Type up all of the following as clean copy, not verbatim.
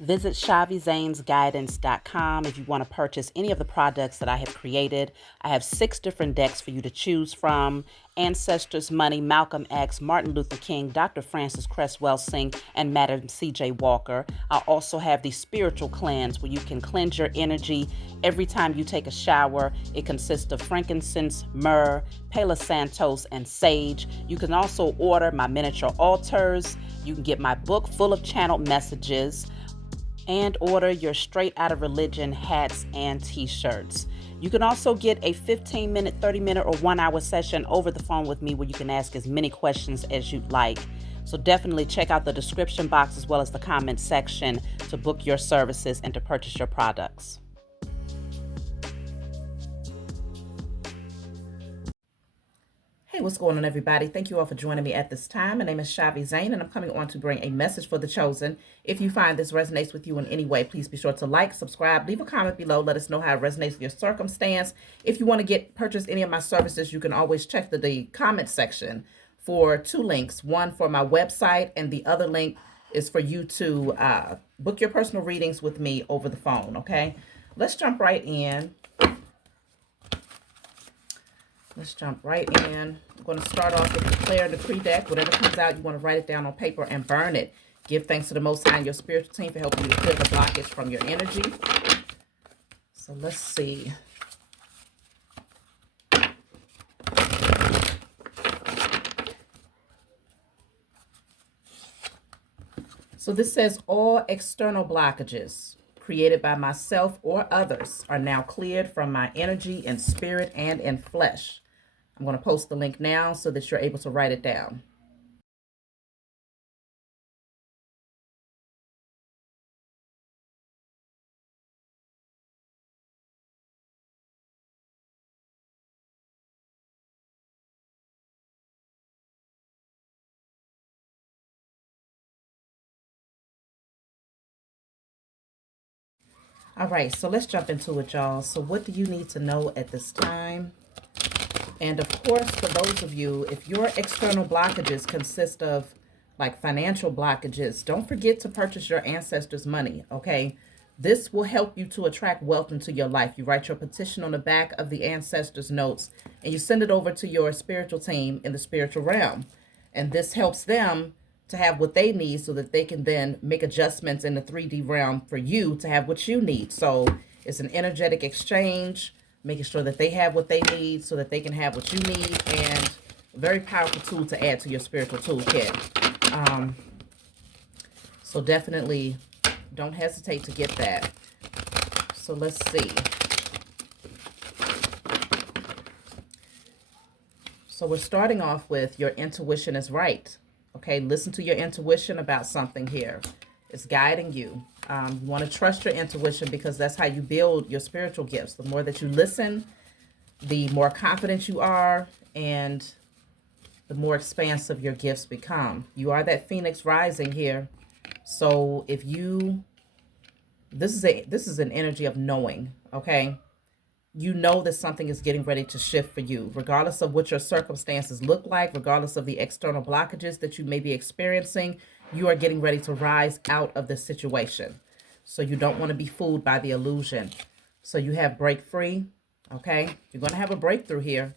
Visit ShaviZanesGuidance.com if you want to purchase any of the products that I have created. I have 6 different decks for you to choose from: Ancestors Money, Malcolm X, Martin Luther King, Dr. Francis Cresswell Singh, and Madam C.J. Walker. I also have the Spiritual Cleanse, where you can cleanse your energy every time you take a shower. It consists of frankincense, myrrh, Palo Santos, and sage. You can also order my miniature altars. You can get my book full of channeled messages, and order your Straight Outta Religion hats and t-shirts. You can also get a 15-minute, 30-minute, or 1-hour session over the phone with me where you can ask as many questions as you'd like. So definitely check out the description box as well as the comment section to book your services and to purchase your products. Hey, what's going on, everybody? Thank you all for joining me at this time. My name is Shavi Zane, and I'm coming on to bring a message for the chosen. If you find this resonates with you in any way, please be sure to like, subscribe, leave a comment below. Let us know how it resonates with your circumstance. If you want to purchase any of my services, you can always check the comment section for 2 links. One for my website, and the other link is for you to book your personal readings with me over the phone, okay? Let's jump right in. I'm going to start off with the Declare and Decree deck. Whatever comes out, you want to write it down on paper and burn it. Give thanks to the Most High and your spiritual team for helping you to clear the blockage from your energy. So let's see. So this says, all external blockages created by myself or others are now cleared from my energy in spirit and in flesh. I'm going to post the link now so that you're able to write it down. All right, so let's jump into it, y'all. So what do you need to know at this time? And of course, for those of you, if your external blockages consist of like financial blockages, don't forget to purchase your ancestors' money, okay? This will help you to attract wealth into your life. You write your petition on the back of the ancestors' notes, and you send it over to your spiritual team in the spiritual realm. And this helps them to have what they need so that they can then make adjustments in the 3D realm for you to have what you need. So it's an energetic exchange, making sure that they have what they need so that they can have what you need, and a very powerful tool to add to your spiritual toolkit. So definitely don't hesitate to get that. So let's see. So we're starting off with your intuition is right. Okay, listen to your intuition about something here. It's guiding you. You want to trust your intuition because that's how you build your spiritual gifts. The more that you listen, the more confident you are, and the more expansive your gifts become. You are that phoenix rising here. So if you, this is an energy of knowing, okay? You know that something is getting ready to shift for you, regardless of what your circumstances look like, regardless of the external blockages that you may be experiencing. You are getting ready to rise out of this situation. So you don't want to be fooled by the illusion. So you have break free, okay? You're going to have a breakthrough here.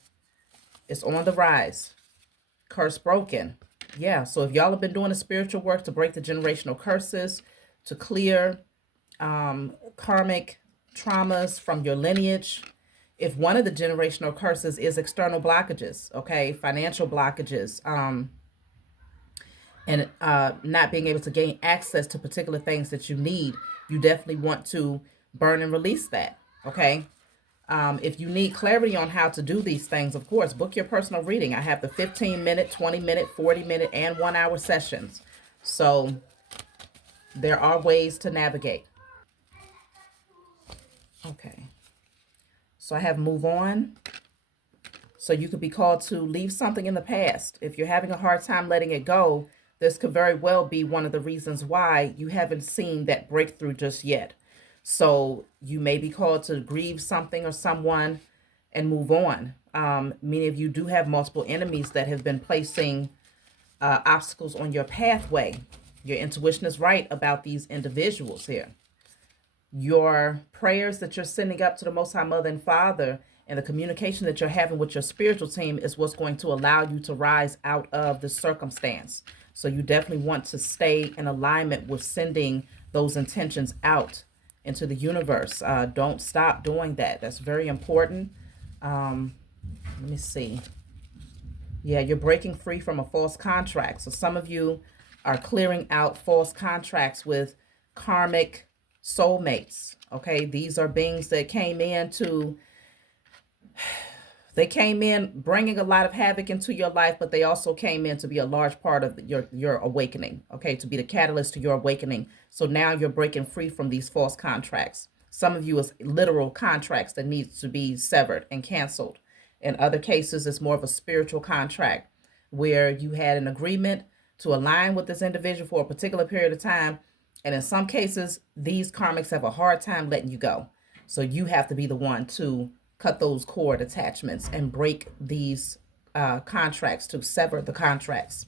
It's on the rise. Curse broken. Yeah, so if y'all have been doing the spiritual work to break the generational curses, to clear karmic traumas from your lineage, if one of the generational curses is external blockages, okay, financial blockages, and not being able to gain access to particular things that you need, you definitely want to burn and release that, okay? If you need clarity on how to do these things, of course, book your personal reading. I have the 15-minute, 20-minute, 40-minute, and 1-hour sessions. So there are ways to navigate. Okay. So I have move on. So you could be called to leave something in the past. If you're having a hard time letting it go, this could very well be one of the reasons why you haven't seen that breakthrough just yet. So you may be called to grieve something or someone and move on. Many of you do have multiple enemies that have been placing obstacles on your pathway. Your intuition is right about these individuals here. Your prayers that you're sending up to the Most High Mother and Father and the communication that you're having with your spiritual team is what's going to allow you to rise out of the circumstance. So you definitely want to stay in alignment with sending those intentions out into the universe. Don't stop doing that. That's very important. Let me see. Yeah, you're breaking free from a false contract. So some of you are clearing out false contracts with karmic soulmates. Okay, these are beings that came in bringing a lot of havoc into your life, but they also came in to be a large part of your awakening. Okay, to be the catalyst to your awakening. So now you're breaking free from these false contracts. Some of you is literal contracts that needs to be severed and canceled. In other cases, it's more of a spiritual contract where you had an agreement to align with this individual for a particular period of time. And in some cases, these karmics have a hard time letting you go. So you have to be the one to cut those cord attachments and break these contracts, to sever the contracts.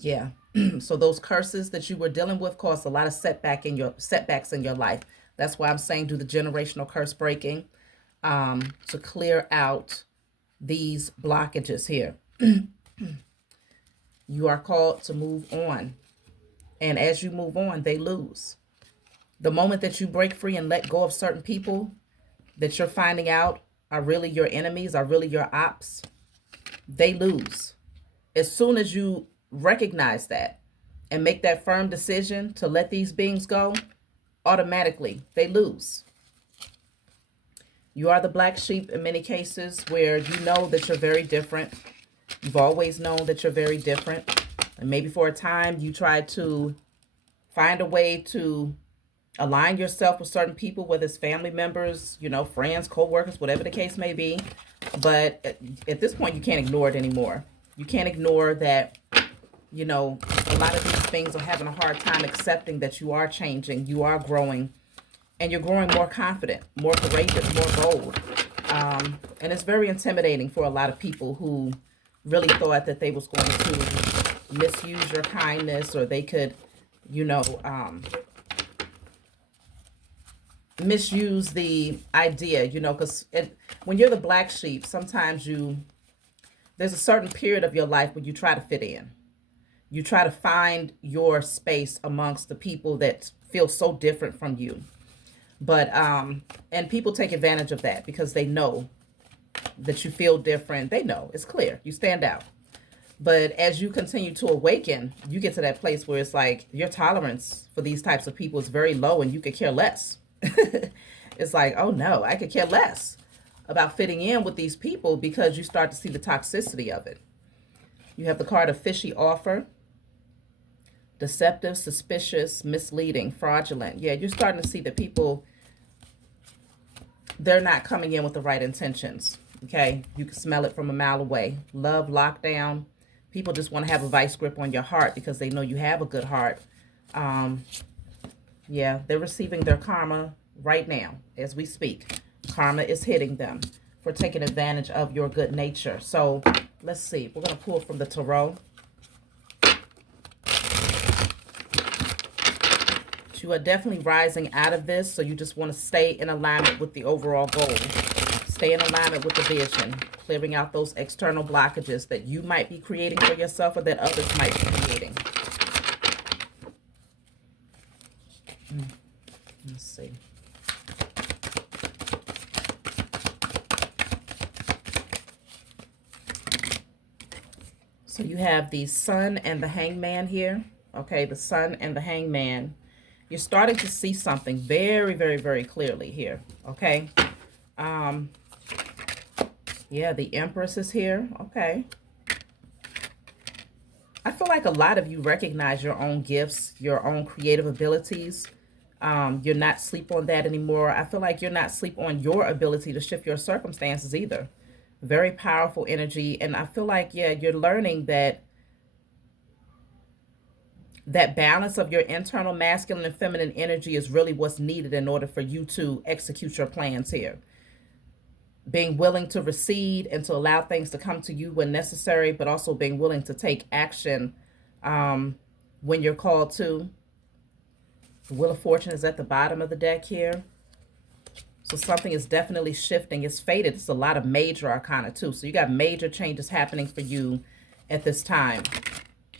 Yeah. So those curses that you were dealing with caused a lot of setbacks in your life. That's why I'm saying do the generational curse breaking to clear out these blockages here. You are called to move on. And as you move on, they lose. The moment that you break free and let go of certain people that you're finding out are really your enemies, are really your ops, they lose. As soon as you recognize that and make that firm decision to let these beings go, automatically they lose. You are the black sheep in many cases where you know that you're very different. You've always known that you're very different. And maybe for a time you tried to find a way to align yourself with certain people, whether it's family members, friends, co-workers, whatever the case may be. But at this point, you can't ignore it anymore. You can't ignore that, a lot of these things are having a hard time accepting that you are changing, you are growing, and you're growing more confident, more courageous, more bold. And it's very intimidating for a lot of people who really thought that they was going to misuse your kindness, or they could, misuse the idea, because when you're the black sheep, sometimes there's a certain period of your life when you try to fit in. You try to find your space amongst the people that feel so different from you. But, and people take advantage of that because they know that you feel different. They know, it's clear, you stand out. But as you continue to awaken, you get to that place where it's like your tolerance for these types of people is very low and you could care less. It's like, oh no, I could care less about fitting in with these people because you start to see the toxicity of it. You have the card of fishy offer, deceptive, suspicious, misleading, fraudulent. Yeah, you're starting to see that people, they're not coming in with the right intentions. Okay, you can smell it from a mile away. Love lockdown. People just want to have a vice grip on your heart because they know you have a good heart. Yeah, they're receiving their karma right now as we speak. Karma is hitting them for taking advantage of your good nature. So let's see. We're going to pull from the tarot. You are definitely rising out of this, so you just want to stay in alignment with the overall goal. Stay in alignment with the vision, clearing out those external blockages that you might be creating for yourself or that others might be creating. Let's see. So you have the Sun and the Hangman here. Okay, the Sun and the Hangman. You're starting to see something very, very, very clearly here. Okay. Yeah, the Empress is here. Okay. I feel like a lot of you recognize your own gifts, your own creative abilities. You're not sleep on that anymore. I feel like you're not sleep on your ability to shift your circumstances either. Very powerful energy. And I feel like, yeah, you're learning that balance of your internal masculine and feminine energy is really what's needed in order for you to execute your plans here. Being willing to recede and to allow things to come to you when necessary, but also being willing to take action when you're called to. The Wheel of Fortune is at the bottom of the deck here. So something is definitely shifting. It's fated. It's a lot of major arcana too. So you got major changes happening for you at this time.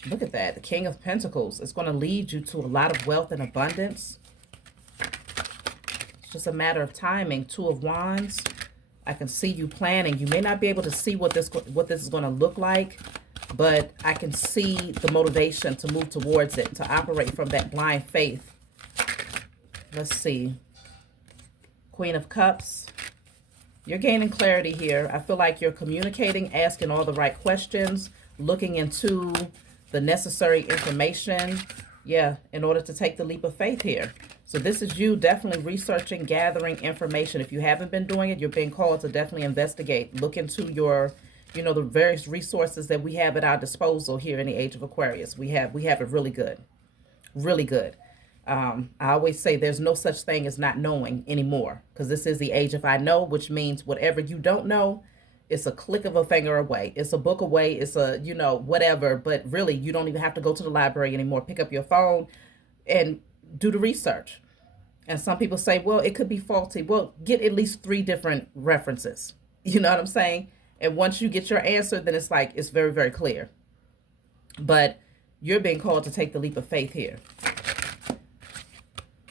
Look at that. The King of Pentacles is going to lead you to a lot of wealth and abundance. It's just a matter of timing. Two of Wands. I can see you planning. You may not be able to see what this is going to look like, but I can see the motivation to move towards it, to operate from that blind faith. Let's see. Queen of Cups. You're gaining clarity here. I feel like you're communicating, asking all the right questions, looking into the necessary information, yeah, in order to take the leap of faith here. So this is you definitely researching, gathering information. If you haven't been doing it, you're being called to definitely investigate. Look into your, the various resources that we have at our disposal here in the Age of Aquarius. We have it really good. Really good. I always say there's no such thing as not knowing anymore, because this is the age of I know, which means whatever you don't know, it's a click of a finger away. It's a book away. It's a, whatever. But really, you don't even have to go to the library anymore. Pick up your phone and do the research. And some people say, well, it could be faulty. Well, get at least 3 different references. You know what I'm saying? And once you get your answer, then it's very, very clear. But you're being called to take the leap of faith here.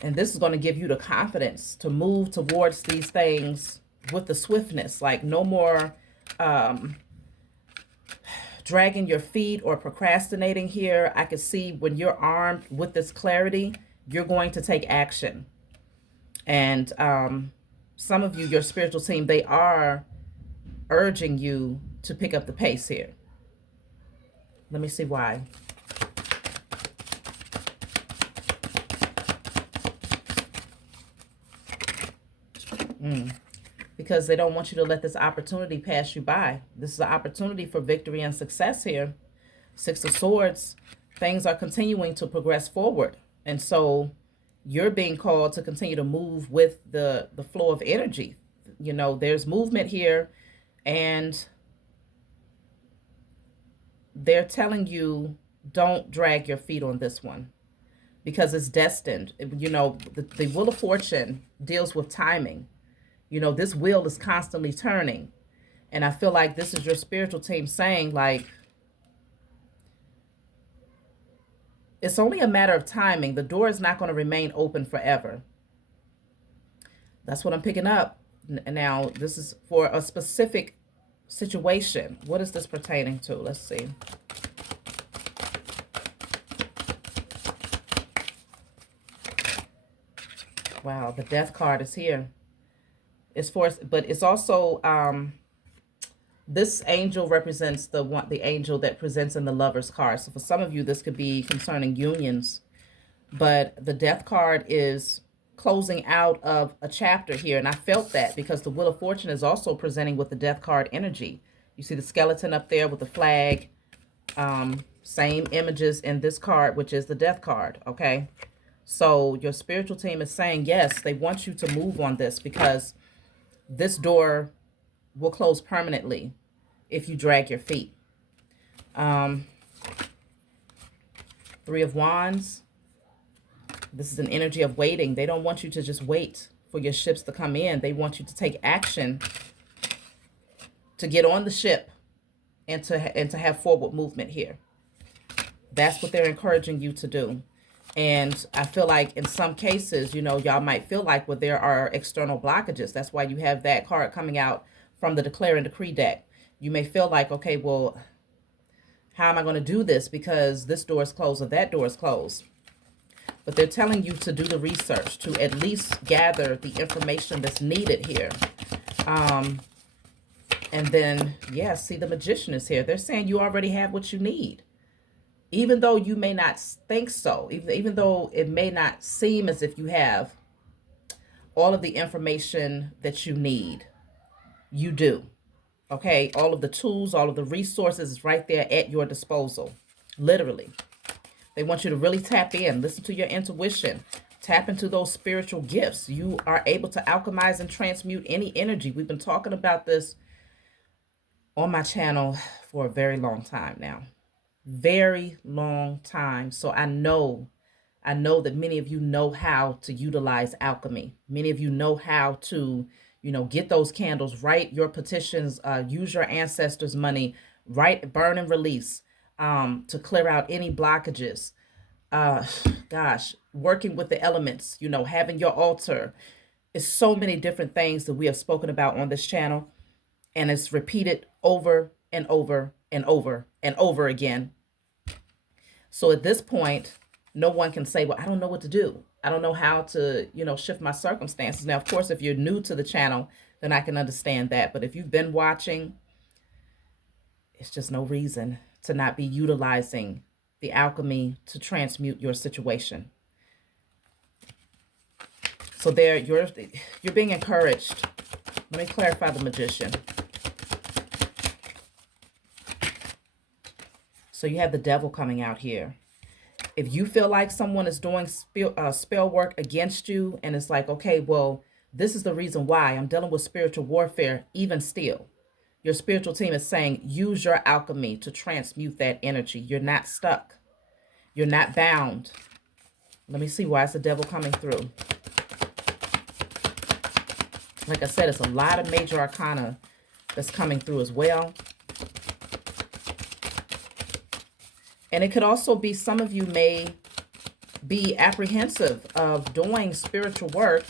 And this is going to give you the confidence to move towards these things with the swiftness. Like no more dragging your feet or procrastinating here. I can see when you're armed with this clarity, you're going to take action. And some of you, your spiritual team, they are urging you to pick up the pace here. Let me see why. Because they don't want you to let this opportunity pass you by. This is an opportunity for victory and success here. 6 of Swords, things are continuing to progress forward. And so you're being called to continue to move with the flow of energy. There's movement here, and they're telling you don't drag your feet on this one because it's destined. The Wheel of Fortune deals with timing. This wheel is constantly turning. And I feel like this is your spiritual team saying, like, it's only a matter of timing. The door is not going to remain open forever. That's what I'm picking up. Now, this is for a specific situation. What is this pertaining to? Let's see. Wow, the Death card is here. It's for, but it's also this angel represents the angel that presents in the Lover's card. So for some of you, this could be concerning unions, but the Death card is closing out of a chapter here, and I felt that because the Wheel of Fortune is also presenting with the Death card energy. You see the skeleton up there with the flag, same images in this card, which is the Death card. Okay, so your spiritual team is saying yes, they want you to move on this because this door will close permanently if you drag your feet. 3 of Wands. This is an energy of waiting. They don't want you to just wait for your ships to come in. They want you to take action to get on the ship and to have forward movement here. That's what they're encouraging you to do. And I feel like in some cases, y'all might feel like, well, there are external blockages. That's why you have that card coming out from the Declare and Decree deck. You may feel like, okay, well, how am I going to do this? Because this door is closed or that door is closed. But they're telling you to do the research, to at least gather the information that's needed here. And then, yeah, see, the Magician is here. They're saying you already have what you need. Even though you may not think so, even though it may not seem as if you have all of the information that you need, you do. Okay, all of the tools, all of the resources is right there at your disposal, literally. They want you to really tap in, listen to your intuition, tap into those spiritual gifts. You are able to alchemize and transmute any energy. We've been talking about this on my channel for a very long time now. very long time. So I know that many of you know how to utilize alchemy. Many of you know how to, get those candles, write your petitions, use your ancestors' money, write, burn, and release, to clear out any blockages. Uh, Gosh, working with the elements, having your altar. It's so many different things that we have spoken about on this channel, and it's repeated over and over and over and over again. So at this point, no one can say, well, I don't know what to do. I don't know how to, shift my circumstances. Now, of course, if you're new to the channel, then I can understand that. But if you've been watching, it's just no reason to not be utilizing the alchemy to transmute your situation. So there, you're being encouraged. Let me clarify the magician. So you have the devil coming out here. If you feel like someone is doing spell work against you, and it's like, okay, well, this is the reason why I'm dealing with spiritual warfare, even still, your spiritual team is saying, use your alchemy to transmute that energy. You're not stuck. You're not bound. Let me see, why is the devil coming through? Like I said, it's a lot of major arcana that's coming through as well. And it could also be some of you may be apprehensive of doing spiritual work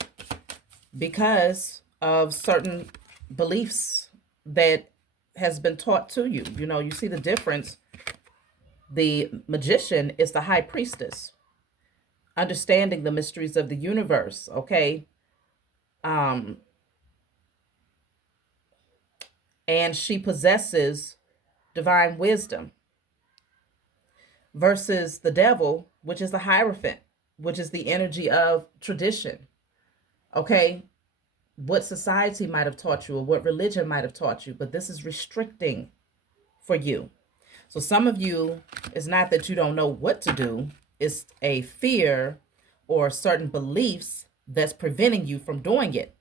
because of certain beliefs that has been taught to you. You see the difference. The magician is the high priestess, understanding the mysteries of the universe, okay? And she possesses divine wisdom. Versus the devil, which is the Hierophant, which is the energy of tradition. Okay, what society might have taught you or what religion might have taught you, but this is restricting for you. So some of you, it's not that you don't know what to do, it's a fear or certain beliefs that's preventing you from doing it.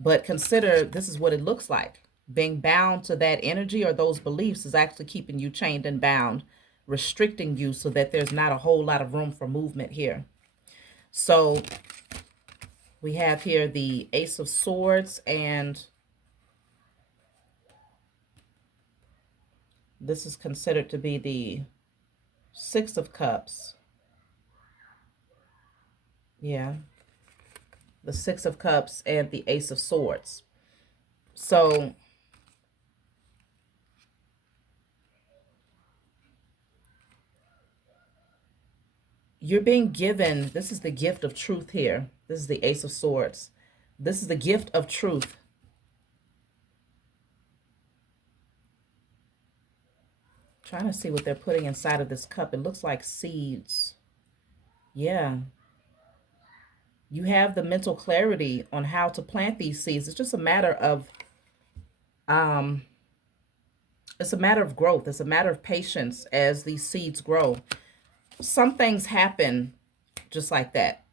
But consider this is what it looks like. Being bound to that energy or those beliefs is actually keeping you chained and bound, restricting you so that there's not a whole lot of room for movement here. So we have here the Ace of Swords, and this is considered to be the Six of Cups. Yeah. The Six of Cups and the Ace of Swords. So you're being given, this is the gift of truth here. This is the Ace of Swords. This is the gift of truth. Trying to see what they're putting inside of this cup. It looks like seeds. Yeah. You have the mental clarity on how to plant these seeds. It's just a matter of it's a matter of growth. It's a matter of patience as these seeds grow. Some things happen just like that.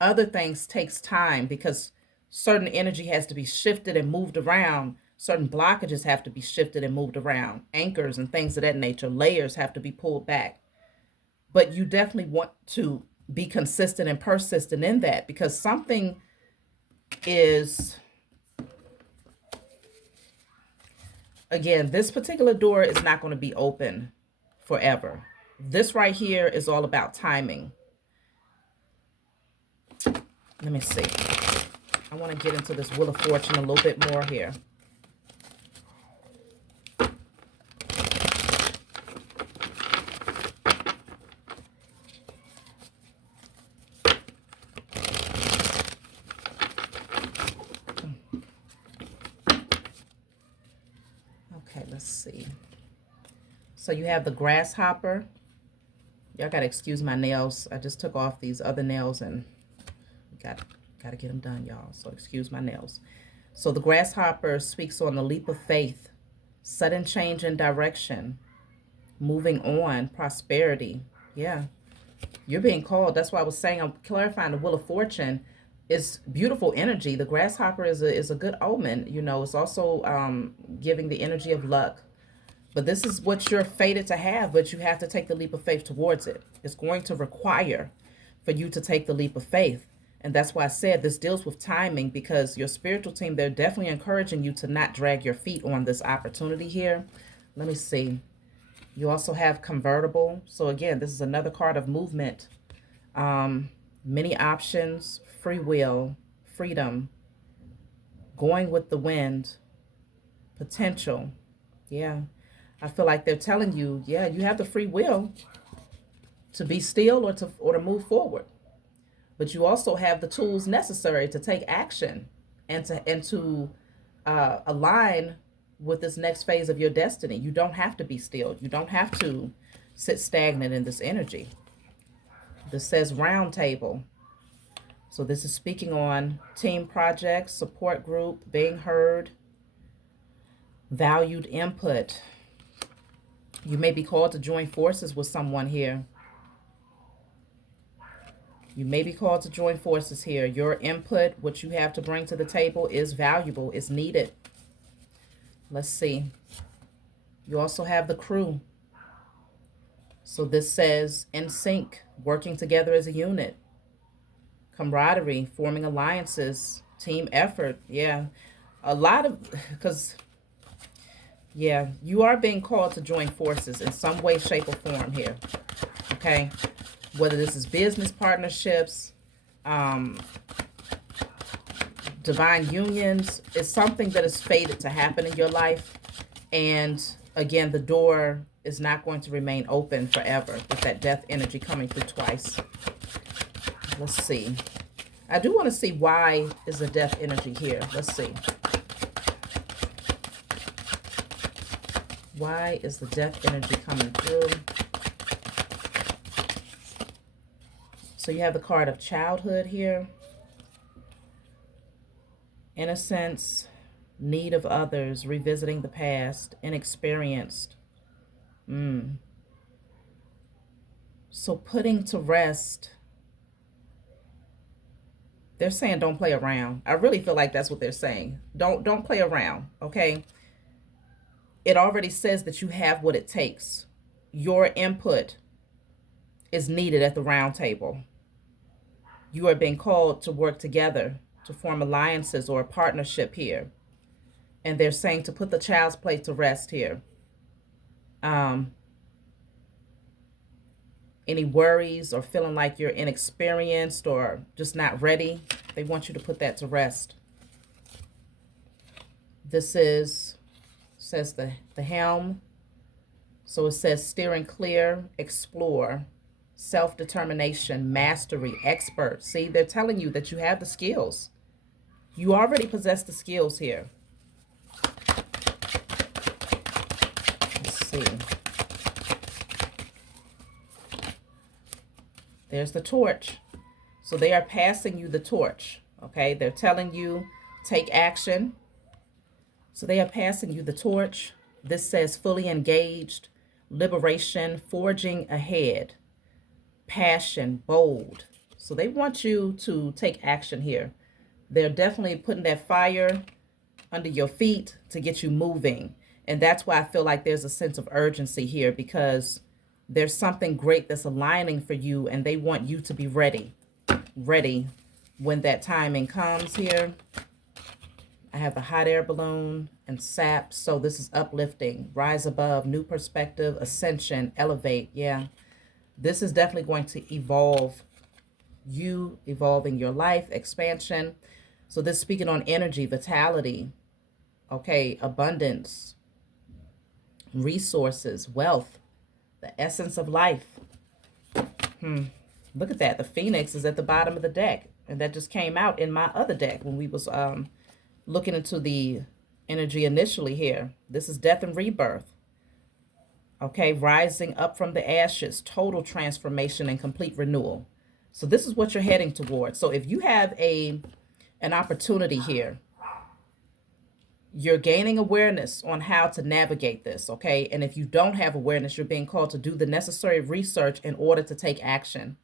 Other things takes time because certain energy has to be shifted and moved around. Certain blockages have to be shifted and moved around. Anchors and things of that nature. Layers have to be pulled back. But you definitely want to be consistent and persistent in that, because something is, again, this particular door is not going to be open forever. This right here is all about timing. Let me see. I want to get into this Wheel of Fortune a little bit more here. Okay, let's see. So you have the grasshopper. Y'all got to excuse my nails. I just took off these other nails and got to get them done, y'all. So excuse my nails. So the grasshopper speaks on the leap of faith, sudden change in direction, moving on, prosperity. Yeah, you're being called. That's why I was saying I'm clarifying the Wheel of Fortune. It's beautiful energy. The grasshopper is a good omen. You know, it's also giving the energy of luck, But this is what you're fated to have, but you have to take the leap of faith towards it. It's going to require for you to take the leap of faith. And that's why I said this deals with timing, because your spiritual team, they're definitely encouraging you to not drag your feet on this opportunity here. Let me see. You also have convertible. So again, this is another card of movement. Many options, free will, freedom, going with the wind, potential. Yeah. I feel like they're telling you, yeah, you have the free will to be still or to move forward. But you also have the tools necessary to take action and to align with this next phase of your destiny. You don't have to be still. You don't have to sit stagnant in this energy. This says round table. So this is speaking on team projects, support group, being heard, valued input. You may be called to join forces with someone here. You may be called to join forces here. Your input, what you have to bring to the table, is valuable, is needed. Let's see. You also have the crew. So this says in sync, working together as a unit. Camaraderie, forming alliances, team effort. Yeah. A lot of, because, yeah, you are being called to join forces in some way, shape, or form here. Okay. Whether this is business partnerships, divine unions, is something that is fated to happen in your life. And again, the door is not going to remain open forever with that death energy coming through twice. Let's see. I do want to see why is the death energy here. Let's see. Why is the death energy coming through? So you have the card of childhood here. Innocence, need of others, revisiting the past, inexperienced. So putting to rest. They're saying don't play around. I really feel like that's what they're saying. Don't play around, okay? It already says that you have what it takes. Your input is needed at the round table. You are being called to work together to form alliances or a partnership here. And they're saying to put the child's play to rest here. Any worries or feeling like you're inexperienced or just not ready, they want you to put that to rest. This says the helm. So it says steering clear, explore, self-determination, mastery, expert. See, they're telling you that you have the skills. You already possess the skills here. Let's see. There's the torch. So they are passing you the torch. Okay, they're telling you take action. So they are passing you the torch. This says fully engaged, liberation, forging ahead, passion, bold. So they want you to take action here. They're definitely putting that fire under your feet to get you moving. And that's why I feel like there's a sense of urgency here, because there's something great that's aligning for you, and they want you to be ready when that timing comes here. I have the hot air balloon and sap. So this is uplifting, rise above, new perspective, ascension, elevate. Yeah, this is definitely going to evolve you, evolving your life, expansion. So this speaking on energy, vitality, okay, abundance, resources, wealth, the essence of life. Look at that. The Phoenix is at the bottom of the deck. And that just came out in my other deck when we was looking into the energy initially here. This is death and rebirth. Okay, rising up from the ashes, total transformation and complete renewal. So this is what you're heading towards. So if you have an opportunity here, you're gaining awareness on how to navigate this, okay? And if you don't have awareness, you're being called to do the necessary research in order to take action.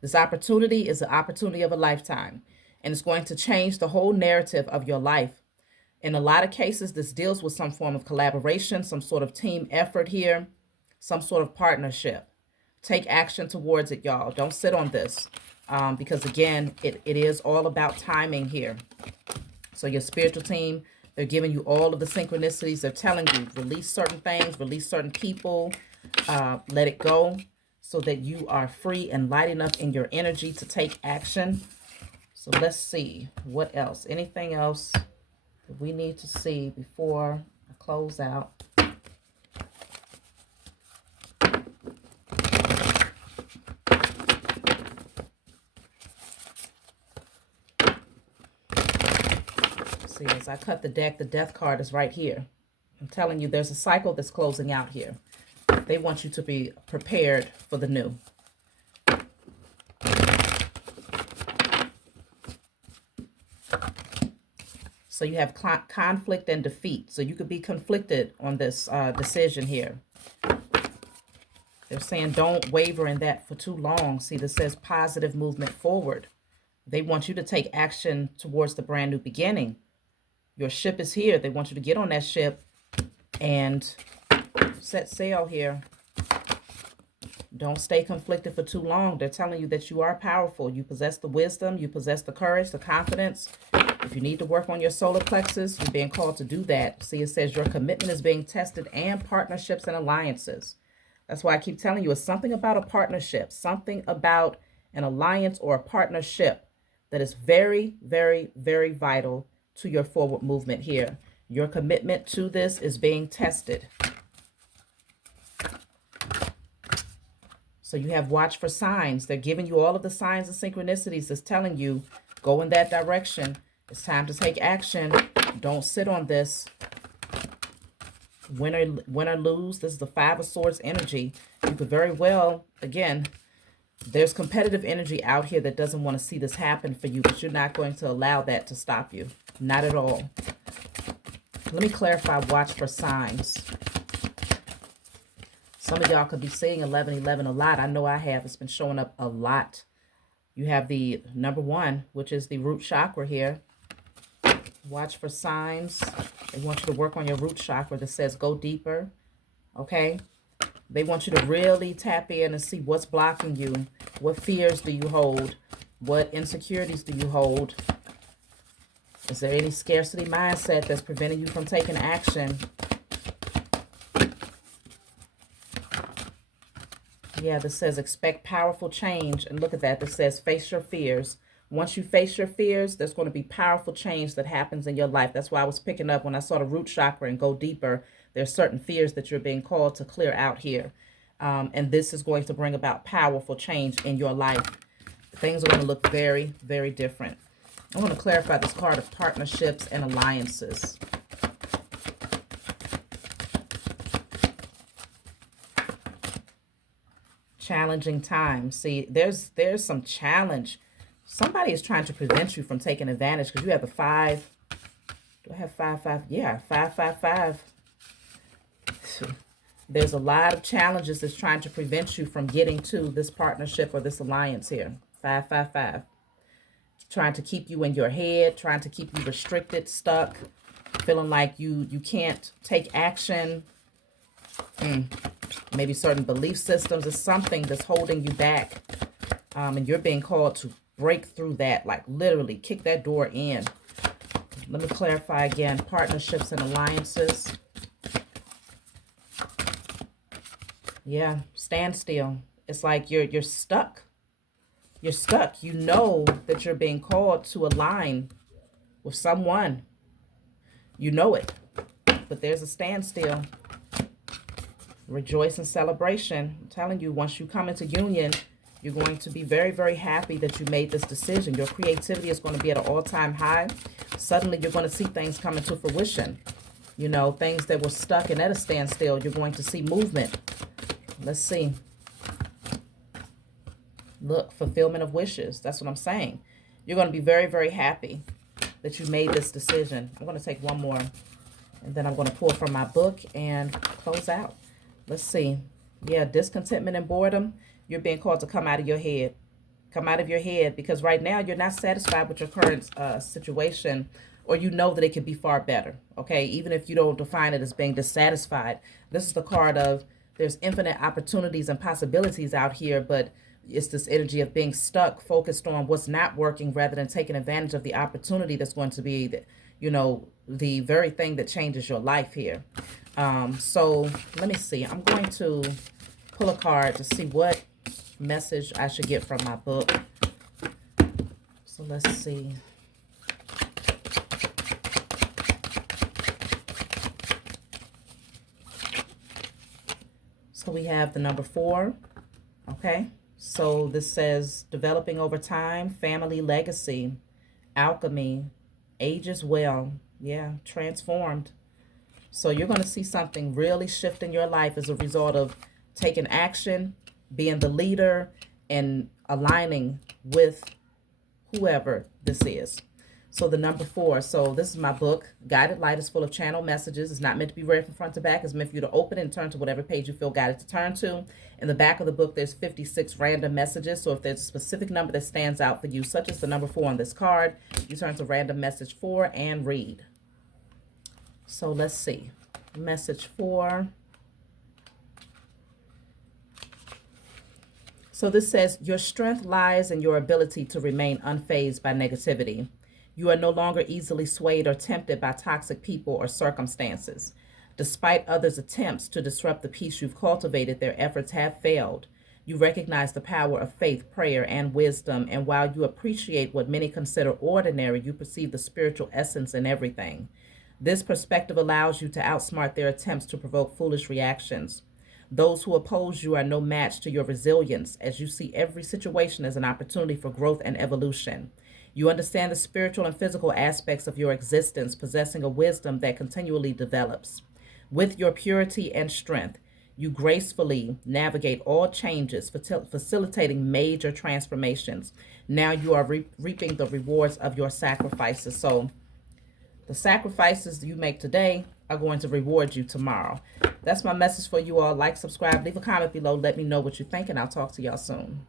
This opportunity is the opportunity of a lifetime, and it's going to change the whole narrative of your life. In a lot of cases, this deals with some form of collaboration, some sort of team effort here, some sort of partnership. Take action towards it, y'all. Don't sit on this, because again, it is all about timing here. So your spiritual team, they're giving you all of the synchronicities. They're telling you, release certain things, release certain people, let it go, so that you are free and light enough in your energy to take action. So let's see, what else? Anything else that we need to see before I close out? See, as I cut the deck, the death card is right here. I'm telling you, there's a cycle that's closing out here. They want you to be prepared for the new. So you have conflict and defeat. So you could be conflicted on this decision here. They're saying don't waver in that for too long. See, this says positive movement forward. They want you to take action towards the brand new beginning. Your ship is here. They want you to get on that ship and set sail here. Don't stay conflicted for too long. They're telling you that you are powerful. You possess the wisdom. You possess the courage, the confidence. If you need to work on your solar plexus, you're being called to do that. See, it says your commitment is being tested, and partnerships and alliances. That's why I keep telling you, it's something about a partnership, something about an alliance or a partnership that is very, very, very vital to your forward movement here. Your commitment to this is being tested. So you have watch for signs. They're giving you all of the signs and synchronicities that's telling you, go in that direction. It's time to take action. Don't sit on this. Win or lose. This is the Five of Swords energy. You could very well, again, there's competitive energy out here that doesn't want to see this happen for you, but you're not going to allow that to stop you. Not at all. Let me clarify watch for signs. Some of y'all could be seeing 1111 a lot. I know I have. It's been showing up a lot. You have the number 1, which is the root chakra here. Watch for signs. They want you to work on your root chakra that says go deeper. Okay? They want you to really tap in and see what's blocking you. What fears do you hold? What insecurities do you hold? Is there any scarcity mindset that's preventing you from taking action? Yeah, this says expect powerful change. And look at that. This says face your fears. Once you face your fears, there's going to be powerful change that happens in your life. That's why I was picking up when I saw the root chakra and go deeper. There's certain fears that you're being called to clear out here. And this is going to bring about powerful change in your life. Things are going to look very, very different. I want to clarify this card of partnerships and alliances. Challenging times. See, there's some challenge. Somebody is trying to prevent you from taking advantage because you have the 5. Do I have 5, 5? Yeah, 5, 5, 5. There's a lot of challenges that's trying to prevent you from getting to this partnership or this alliance here. 5, 5, 5. Trying to keep you in your head, trying to keep you restricted, stuck, feeling like you can't take action. Maybe certain belief systems is something that's holding you back. And you're being called to break through that, like literally kick that door in. Let me clarify again, partnerships and alliances. Yeah, stand still. It's like you're stuck. You're stuck. You know that you're being called to align with someone. You know it. But there's a standstill. Rejoice and celebration. I'm telling you, once you come into union, you're going to be very, very happy that you made this decision. Your creativity is going to be at an all-time high. Suddenly, you're going to see things coming to fruition. You know, things that were stuck and at a standstill, you're going to see movement. Let's see. Look, fulfillment of wishes. That's what I'm saying. You're going to be very, very happy that you made this decision. I'm going to take one more, and then I'm going to pull from my book and close out. Let's see. Yeah, discontentment and boredom. You're being called to come out of your head. Come out of your head, because right now you're not satisfied with your current situation or you know that it could be far better. Okay, even if you don't define it as being dissatisfied, this is the card of there's infinite opportunities and possibilities out here, but it's this energy of being stuck, focused on what's not working rather than taking advantage of the opportunity that's going to be, the very thing that changes your life here. So let me see. I'm going to pull a card to see what message I should get from my book. So let's see. So we have the number 4. Okay. So this says developing over time, family legacy, alchemy, ages well. Yeah, transformed. So you're going to see something really shift in your life as a result of taking action, being the leader, and aligning with whoever this is. So the number 4. So this is my book. Guided Light is full of channel messages. It's not meant to be read from front to back. It's meant for you to open and turn to whatever page you feel guided to turn to. In the back of the book, there's 56 random messages. So if there's a specific number that stands out for you, such as the number 4 on this card, you turn to random message 4 and read. So let's see. Message 4. So this says, your strength lies in your ability to remain unfazed by negativity. You are no longer easily swayed or tempted by toxic people or circumstances. Despite others' attempts to disrupt the peace you've cultivated, their efforts have failed. You recognize the power of faith, prayer, and wisdom, and while you appreciate what many consider ordinary, you perceive the spiritual essence in everything. This perspective allows you to outsmart their attempts to provoke foolish reactions. Those who oppose you are no match to your resilience, as you see every situation as an opportunity for growth and evolution. You understand the spiritual and physical aspects of your existence, possessing a wisdom that continually develops. With your purity and strength, you gracefully navigate all changes, facilitating major transformations. Now you are reaping the rewards of your sacrifices. So the sacrifices you make today are going to reward you tomorrow. That's my message for you all. Like, subscribe, leave a comment below. Let me know what you think, and I'll talk to y'all soon.